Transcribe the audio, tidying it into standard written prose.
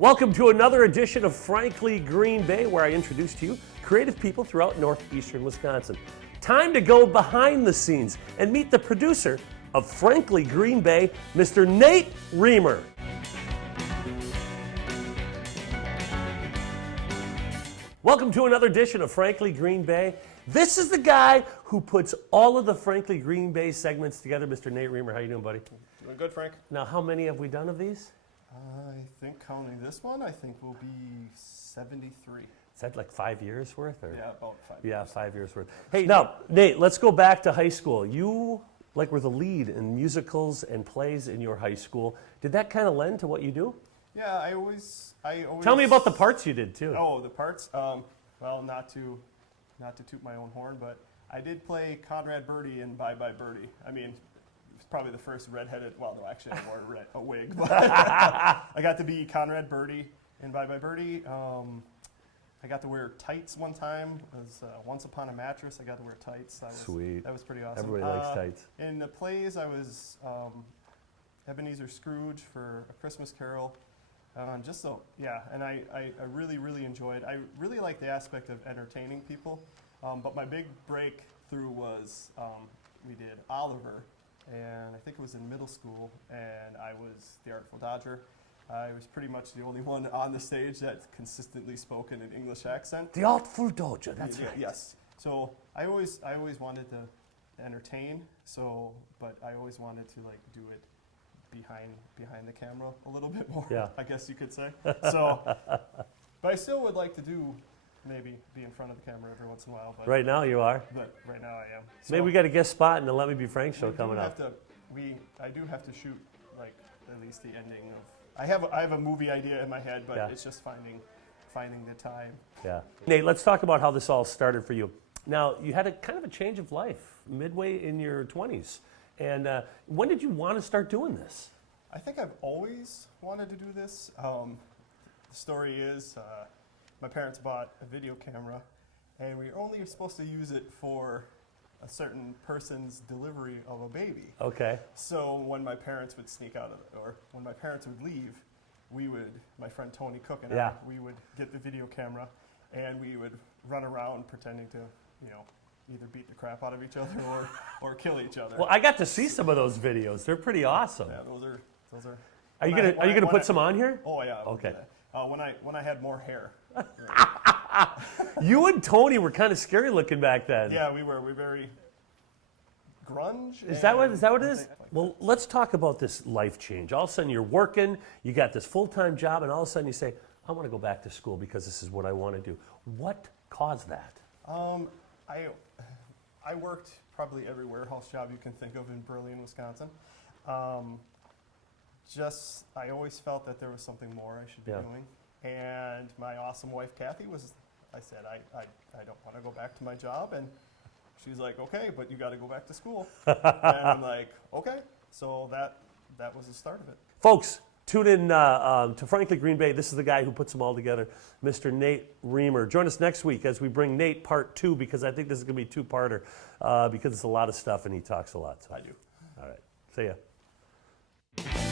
Welcome to another edition of Frankly Green Bay, where I introduce to you creative people throughout northeastern Wisconsin. Time to go behind the scenes and meet the producer of Frankly Green Bay, Mr. Nate Reamer. Welcome to another edition of Frankly Green Bay. This is the guy who puts all of the Frankly Green Bay segments together, Mr. Nate Reamer. How you doing, buddy? Doing good, Frank. Now, how many have we done of these? I think counting this one, I think will be 73. Is that like 5 years worth? Or? Yeah, about 5 Yeah, years. 5 years worth. Hey, now, Nate, let's go back to high school. You were the lead in musicals and plays in your high school. Did that kind of lend to what you do? Yeah, I always. Tell me about the parts you did too. Oh, the parts. Well, not to toot my own horn, but I did play Conrad Birdie in Bye Bye Birdie. I mean, it was probably the first redheaded. Well, no, actually, I wore a wig, but I got to be Conrad Birdie in Bye Bye Birdie. I got to wear tights one time. It was Once Upon a Mattress. I got to wear tights. Sweet. That was pretty awesome. Everybody likes tights. In the plays, I was Ebenezer Scrooge for A Christmas Carol. And I really, really enjoyed. I really like the aspect of entertaining people. But my big breakthrough was we did Oliver, and I think it was in middle school, and I was the Artful Dodger. I was pretty much the only one on the stage that consistently spoke in an English accent. The Artful Dodger, that's Yeah, right. Yes. So I always wanted to entertain. But I always wanted to do it behind the camera a little bit more. Yeah. I guess you could say. But I still would like to maybe be in front of the camera every once in a while. But Right now you are. But right now I am. So Maybe we got a guest spot in the Let Me Be Frank show I do coming have up. I do have to shoot at least the ending of. I have a movie idea in my head, but Yeah. it's just finding the time. Yeah. Nate, let's talk about how this all started for you. Now, you had a kind of a change of life midway in your 20s. And when did you want to start doing this? I think I've always wanted to do this. The story is my parents bought a video camera, and we were only supposed to use it for a certain person's delivery of a baby. Okay. So when my parents would sneak out or when my parents would leave, my friend Tony Cook and Yeah. we would get the video camera, and we would run around pretending to, either beat the crap out of each other or kill each other. Well, I got to see some of those videos. They're pretty awesome. Yeah, those are. Are you gonna put some on here? Oh yeah. I'll do Okay. that. When I had more hair. You and Tony were kind of scary looking back then. Yeah, we were very grunge. Is that what it is? Well, let's talk about this life change. All of a sudden you're working, you got this full-time job, and all of a sudden you say, I want to go back to school because this is what I want to do. What caused that? I worked probably every warehouse job you can think of in Burlington, Wisconsin. I always felt that there was something more I should be Yeah. doing. And my awesome wife, Kathy, I said, I don't want to go back to my job. And she's like, okay, but you got to go back to school. And I'm like, okay. So that was the start of it. Folks, tune in to Frankly Green Bay. This is the guy who puts them all together, Mr. Nate Reamer. Join us next week as we bring Nate part 2, because I think this is going to be a two-parter because it's a lot of stuff and he talks a lot. So. I do. All right. See ya.